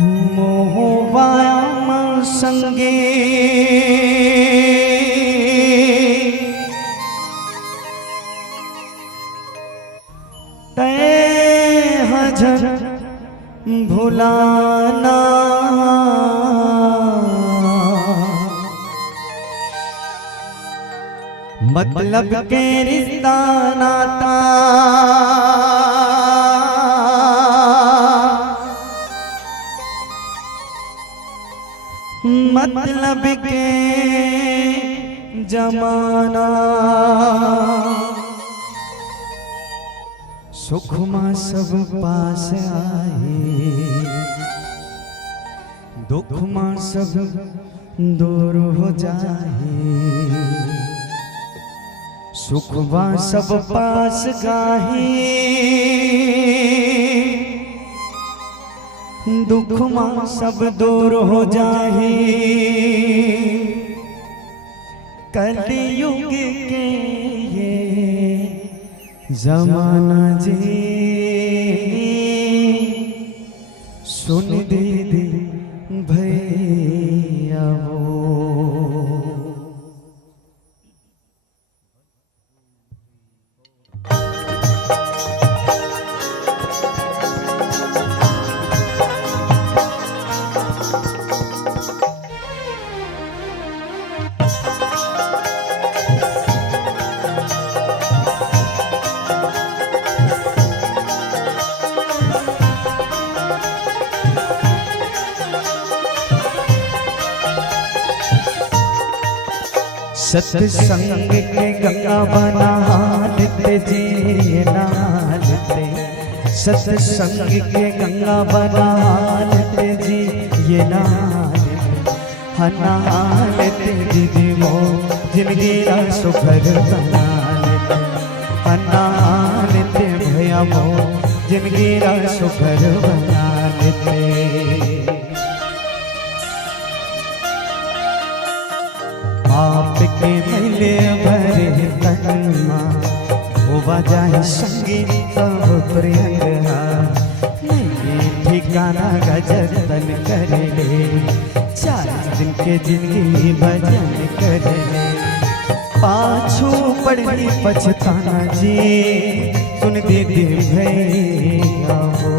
मोहवायाम संगे तय हजर भुलाना मतलब के रिश्ता नाता मतलब के जमाना सुख में सब पास आए दुख में सब दूर हो जाए सुख में सब पास गाहे दुख में सब दूर हो जाए कलयुग के ये जमाना जी सुन दे दे भैया वो सत्संग के गंगा बना लेते जी नालते सत्संग के गंगा बना लेते जी ये नालते दीदी वो जिंदगी सुखर बना लेते भैया वो जिंदगी सुखर बना लेते आप के मिले भरे तनमा होवा जाए संगी सब प्रियंग नहीं ठिकाना गजतन कर ले 4 दिन के जिंदगी भजन कर ले पाछू पड़ी पछताना जी सुन दीदी भैया वो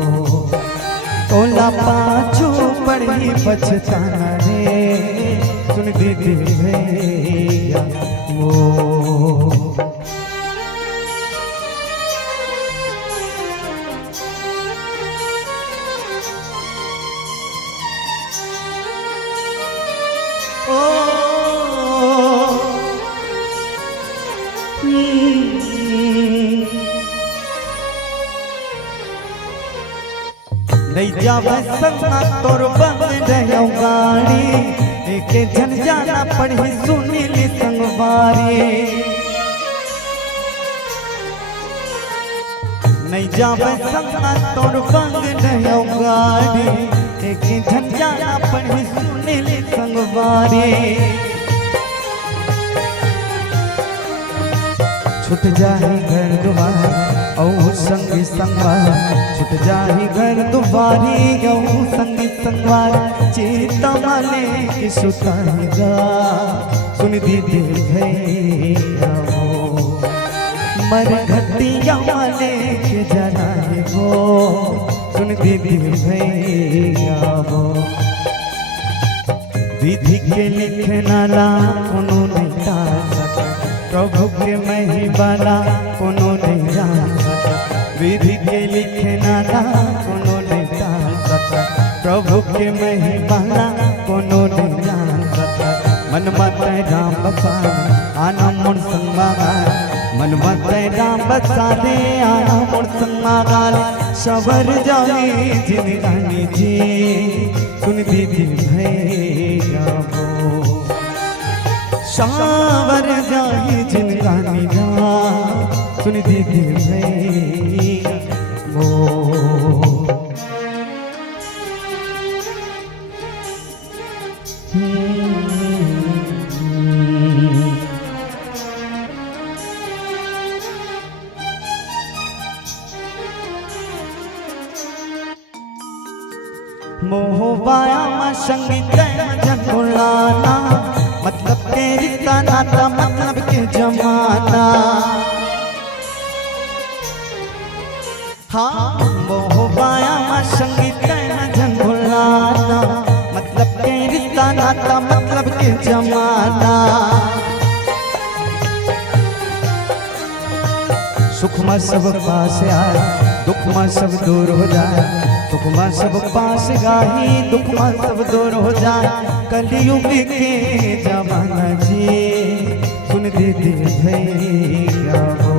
ओला पाछू पड़ी पछताना रे सुन दीदी भैया वो नहीं जावे संगा तोर बंद रहो गाड़ी के जन जाना पड़ी सुनीली संगवारी नहीं जावे संगा तोर बंद रहो गाड़ी के जन जाना पड़ी सुनीली संगवारी छुट जाए घर द्वार औ संगी संगवार छुट जाए घर दुआरी औ संगी संगवार चेता माले की सुताएगा सुन दीदी भैया वो मर घटिया माले के जलाए वो सुन दीदी भैया वो विधि के लिखना ला कोनो नहीं तार प्रभु के महिबाला कोनो नहीं जान सका विधि के लिखना ला कोनो नहीं जान सका प्रभु के महिबाला कोनो नहीं जान सका मन मत राम बसा आना मुड़ संगमा मन मत राम बसा दे आना मुड़ संगमा सबर जाए जिंदगानी जी सुन दीदी भैया वो सावर जाए जिंदगानी जा सुन दीदी भैया वो मोहबाया मा संगीत जन बुलाना, मतलब के रिश्ता नाता मतलब के जमाना। हाँ मोहबाया मा संगीत जन बुलाना, मतलब के रिश्ता नाता मतलब के जमाना। सुख में सब पास आए, दुख में सब दूर हो जाए, दुख में सब पास गाही, दुख में सब दूर हो जाए। कलयुग के जमाना जी सुन दीदी भैया हो,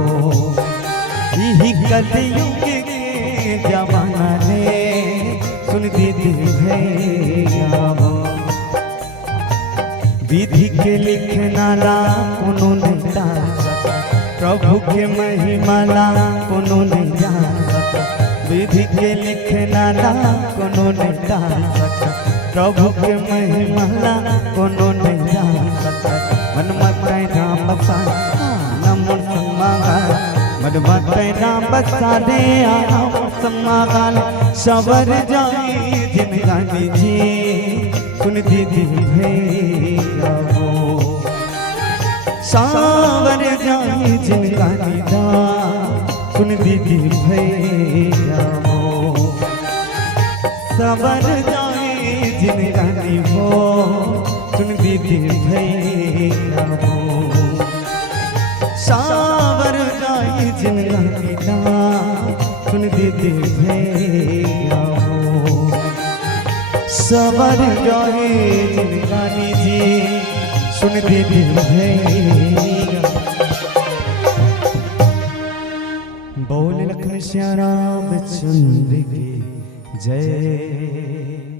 यही कलयुग के जमाना ने सुन दीदी भैया हो। विधि के लिखना ला कोनो नहीं डाल सका, प्रभु के महिमाला कोनो नहीं जान सका। विधि के लिखना ला कोनो नहीं डाल सका, प्रभु के महिमाला कोनो नहीं जान सका। मन मत नाम बसा नमो समागा, मन मत नाम बसा दे आम समागान। सवर जाई जिनगानी जी सुन दीदी भैया हो, सावर जाई जिनगानी दा सुन दीदी भैया हो। सावर जाई जिनगानी हो सुन दीदी भैया हो। सावर जाई जिनगानी दा सुन दीदी भैया हो। सावर जाई जिनगानी जी सुन दीदी भैया। बोल लखन श्याम चंद्र की जय।